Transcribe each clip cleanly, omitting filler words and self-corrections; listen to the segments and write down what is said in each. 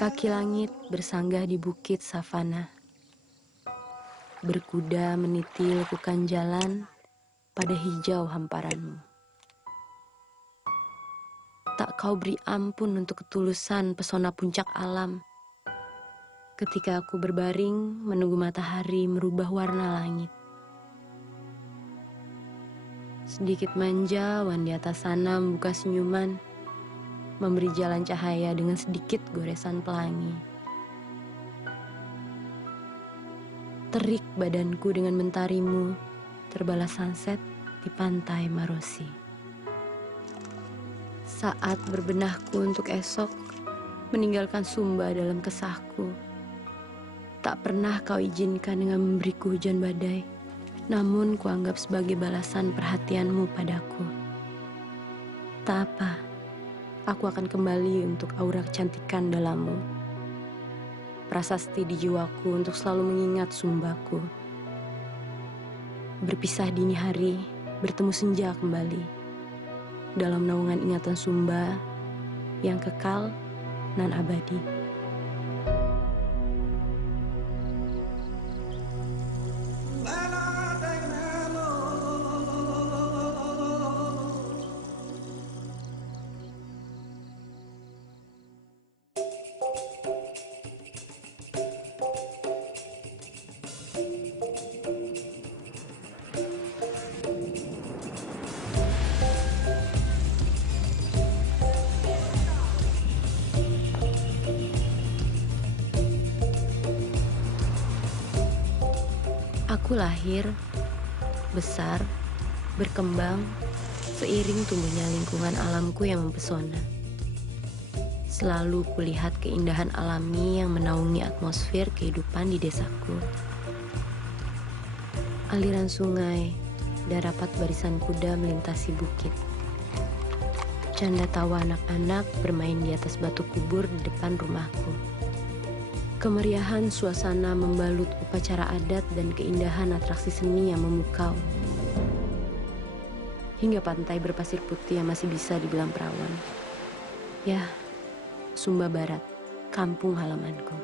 Kaki langit bersanggah di bukit savana. Berkuda meniti lekukan jalan pada hijau hamparanmu. Tak kau beri ampun untuk ketulusan pesona puncak alam. Ketika aku berbaring menunggu matahari merubah warna langit. Sedikit manja wan di atas sana membuka senyuman, memberi jalan cahaya dengan sedikit goresan pelangi. Terik badanku dengan mentarimu, terbalas sunset di pantai Marosi. Saat berbenahku untuk esok, meninggalkan Sumba dalam kesahku. Tak pernah kau izinkan dengan memberiku hujan badai, namun kuanggap sebagai balasan perhatianmu padaku. Tak apa, aku akan kembali untuk aura kecantikan dalammu. Prasasti di jiwaku untuk selalu mengingat Sumbaku. Berpisah dini hari, bertemu senja kembali. Dalam naungan ingatan Sumba yang kekal nan abadi. Aku lahir, besar, berkembang, seiring tumbuhnya lingkungan alamku yang mempesona. Selalu kulihat keindahan alami yang menaungi atmosfer kehidupan di desaku. Aliran sungai dan rapat barisan kuda melintasi bukit. Canda tawa anak-anak bermain di atas batu kubur di depan rumahku. Kemeriahan suasana membalut upacara adat dan keindahan atraksi seni yang memukau. Hingga pantai berpasir putih yang masih bisa dibilang perawan. Ya, Sumba Barat, kampung halamanku.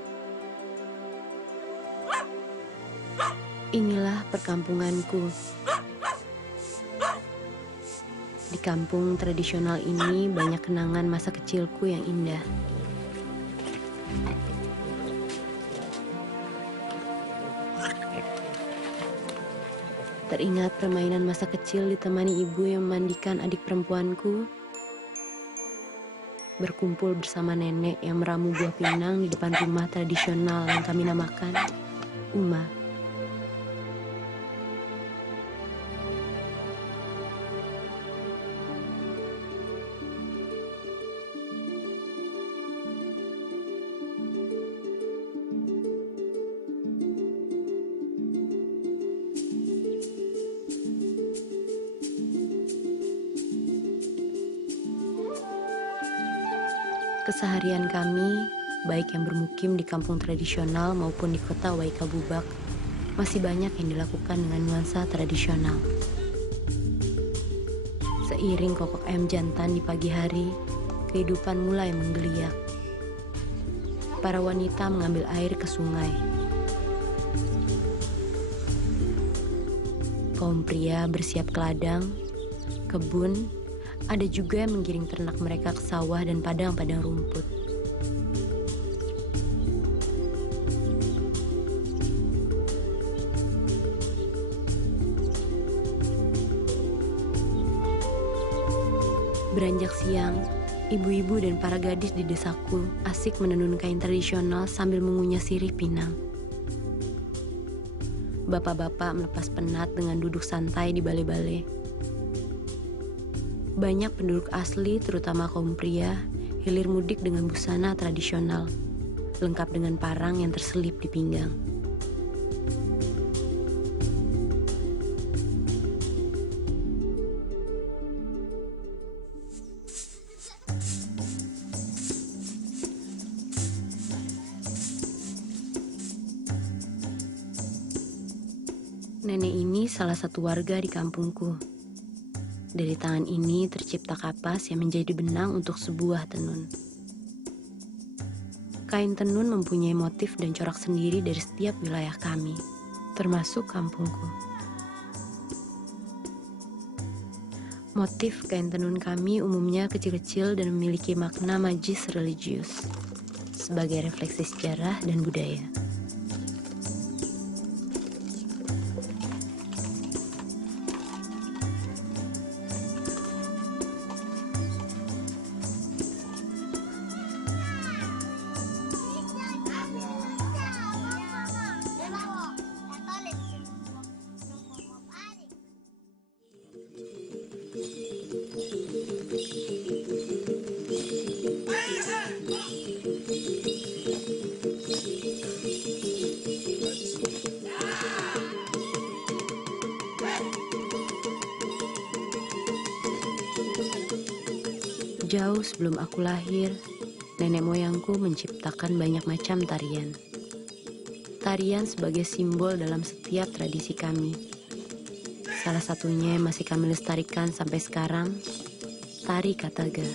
Inilah perkampunganku. Di kampung tradisional ini banyak kenangan masa kecilku yang indah. Teringat permainan masa kecil ditemani ibu yang memandikan adik perempuanku. Berkumpul bersama nenek yang meramu buah pinang di depan rumah tradisional yang kami namakan Uma. Keseharian kami, baik yang bermukim di kampung tradisional maupun di kota Waikabubak, masih banyak yang dilakukan dengan nuansa tradisional. Seiring kokok ayam jantan di pagi hari, kehidupan mulai menggeliat. Para wanita mengambil air ke sungai. Kaum pria bersiap ke ladang, kebun, ada juga yang menggiring ternak mereka ke sawah dan padang-padang rumput. Beranjak siang, ibu-ibu dan para gadis di desaku asik menenun kain tradisional sambil mengunyah sirih pinang. Bapak-bapak melepas penat dengan duduk santai di balai-balai. Banyak penduduk asli, terutama kaum pria, hilir mudik dengan busana tradisional, lengkap dengan parang yang terselip di pinggang. Nenek ini salah satu warga di kampungku. Dari tangan ini tercipta kapas yang menjadi benang untuk sebuah tenun. Kain tenun mempunyai motif dan corak sendiri dari setiap wilayah kami, termasuk kampungku. Motif kain tenun kami umumnya kecil-kecil dan memiliki makna magis religius sebagai refleksi sejarah dan budaya. Jauh sebelum aku lahir, nenek moyangku menciptakan banyak macam tarian. Tarian sebagai simbol dalam setiap tradisi kami. Salah satunya yang masih kami lestarikan sampai sekarang, tari Kataga.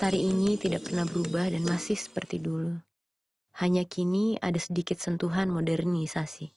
Tari ini tidak pernah berubah dan masih seperti dulu. Hanya kini ada sedikit sentuhan modernisasi.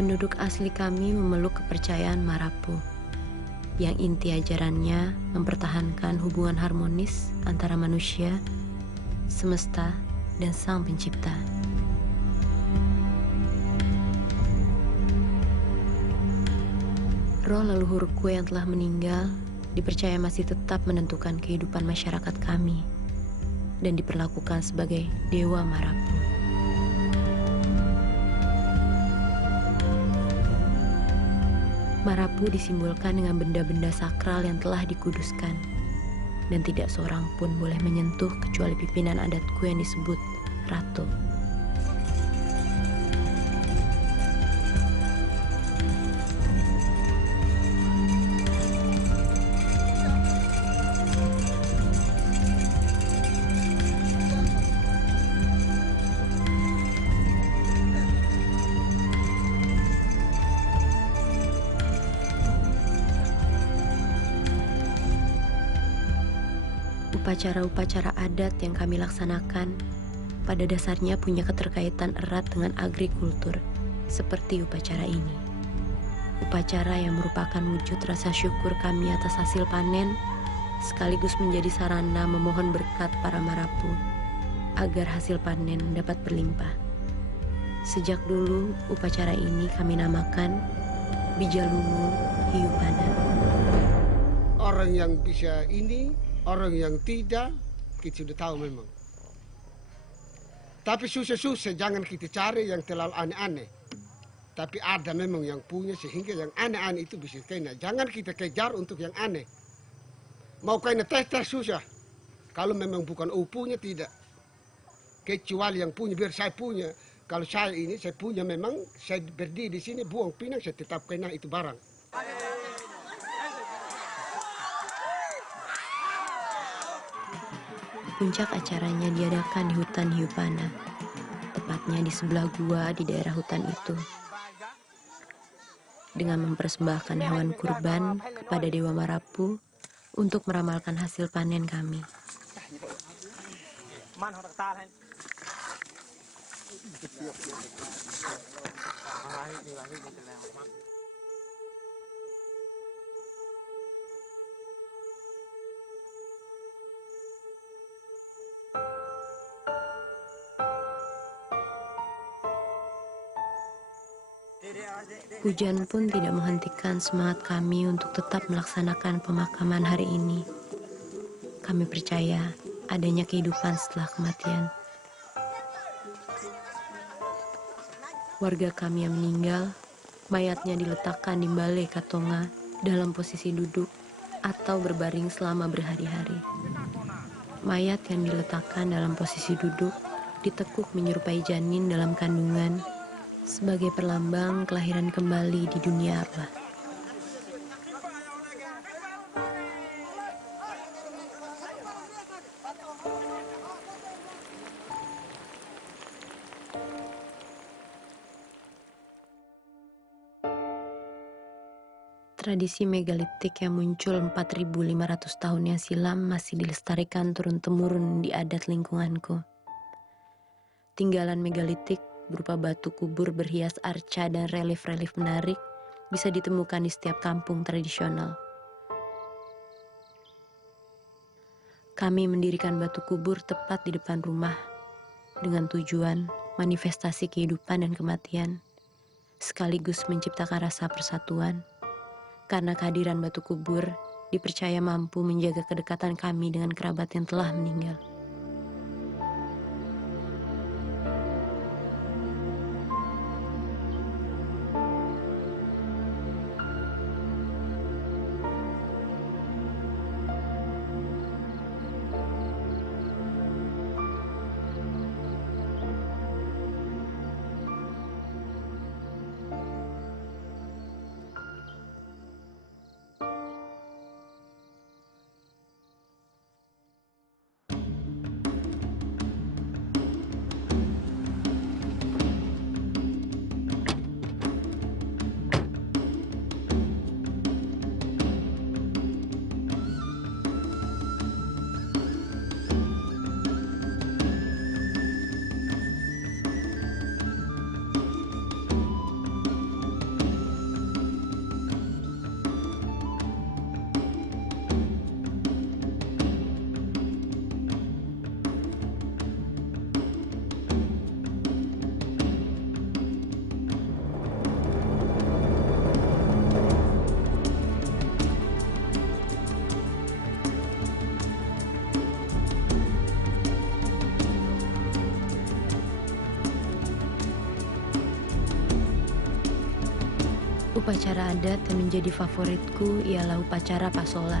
Penduduk asli kami memeluk kepercayaan Marapu, yang inti ajarannya mempertahankan hubungan harmonis antara manusia, semesta, dan Sang Pencipta. Roh leluhurku yang telah meninggal dipercaya masih tetap menentukan kehidupan masyarakat kami dan diperlakukan sebagai Dewa Marapu. Marapu disimbolkan dengan benda-benda sakral yang telah dikuduskan, dan tidak seorang pun boleh menyentuh kecuali pimpinan adatku yang disebut Ratu. Upacara-upacara adat yang kami laksanakan pada dasarnya punya keterkaitan erat dengan agrikultur, seperti upacara ini. Upacara yang merupakan wujud rasa syukur kami atas hasil panen, sekaligus menjadi sarana memohon berkat para Marapu agar hasil panen dapat berlimpah. Sejak dulu, upacara ini kami namakan Bijalungu Hiupana. Orang yang bisa ini, orang yang tidak, kita sudah tahu memang. Tapi susah-susah jangan kita cari yang terlalu aneh-aneh. Tapi ada memang yang punya sehingga yang aneh-aneh itu bisa kena. Jangan kita kejar untuk yang aneh. Mau kena tes susah. Kalau memang bukan punya tidak. Kecuali yang punya, biar saya punya. Kalau saya punya memang, saya berdiri di sini, buang pinang, saya tetap kena itu barang. Puncak acaranya diadakan di hutan hiu pana, tepatnya di sebelah gua di daerah hutan itu. Dengan mempersembahkan hewan kurban kepada Dewa Marapu untuk meramalkan hasil panen kami. Hujan pun tidak menghentikan semangat kami untuk tetap melaksanakan pemakaman hari ini. Kami percaya adanya kehidupan setelah kematian. Warga kami yang meninggal, mayatnya diletakkan di Balai Katonga dalam posisi duduk atau berbaring selama berhari-hari. Mayat yang diletakkan dalam posisi duduk ditekuk menyerupai janin dalam kandungan sebagai perlambang kelahiran kembali di dunia arwah. Tradisi megalitik yang muncul 4.500 tahun yang silam masih dilestarikan turun-temurun di adat lingkunganku. Tinggalan megalitik berupa batu kubur berhias arca dan relief-relief menarik bisa ditemukan di setiap kampung tradisional. Kami mendirikan batu kubur tepat di depan rumah dengan tujuan manifestasi kehidupan dan kematian, sekaligus menciptakan rasa persatuan. Karena kehadiran batu kubur dipercaya mampu menjaga kedekatan kami dengan kerabat yang telah meninggal. Upacara adat yang menjadi favoritku ialah upacara pasola.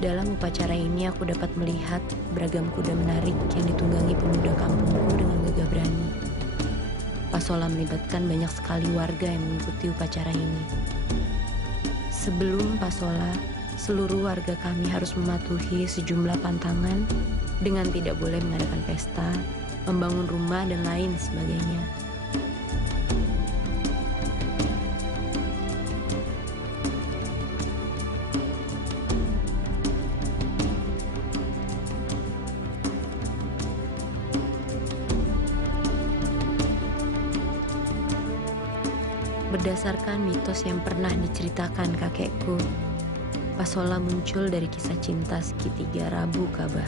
Dalam upacara ini aku dapat melihat beragam kuda menarik yang ditunggangi pemuda kampungku dengan gagah berani. Pasola melibatkan banyak sekali warga yang mengikuti upacara ini. Sebelum pasola, seluruh warga kami harus mematuhi sejumlah pantangan dengan tidak boleh mengadakan pesta, membangun rumah, dan lain sebagainya. Berdasarkan mitos yang pernah diceritakan kakekku, pasola muncul dari kisah cinta segitiga Rabu Kaba.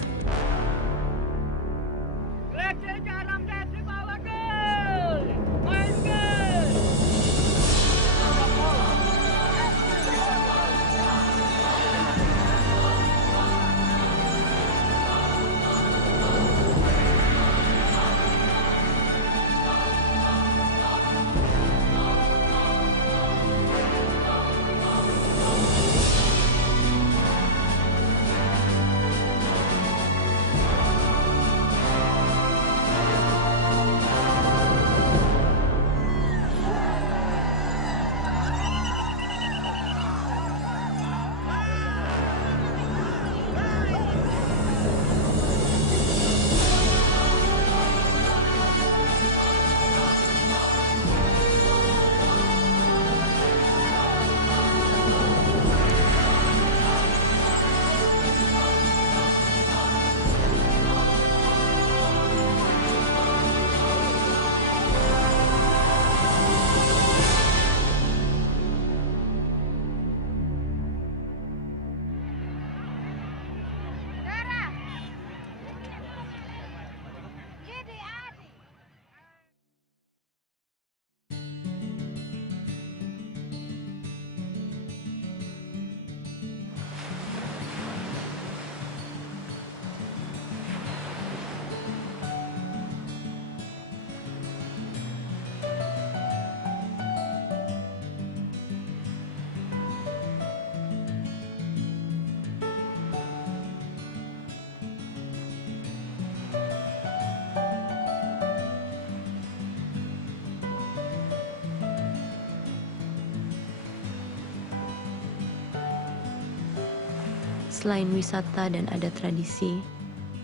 Selain wisata dan ada tradisi,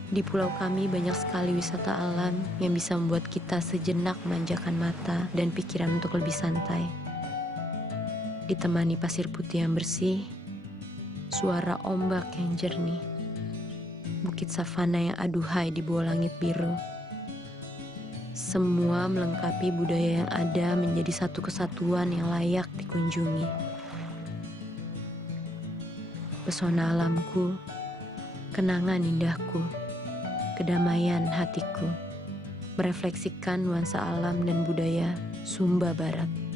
di pulau kami banyak sekali wisata alam yang bisa membuat kita sejenak memanjakan mata dan pikiran untuk lebih santai. Ditemani pasir putih yang bersih, suara ombak yang jernih, bukit savana yang aduhai di bawah langit biru. Semua melengkapi budaya yang ada menjadi satu kesatuan yang layak dikunjungi. Pesona alamku, kenangan indahku, kedamaian hatiku, merefleksikan nuansa alam dan budaya Sumba Barat.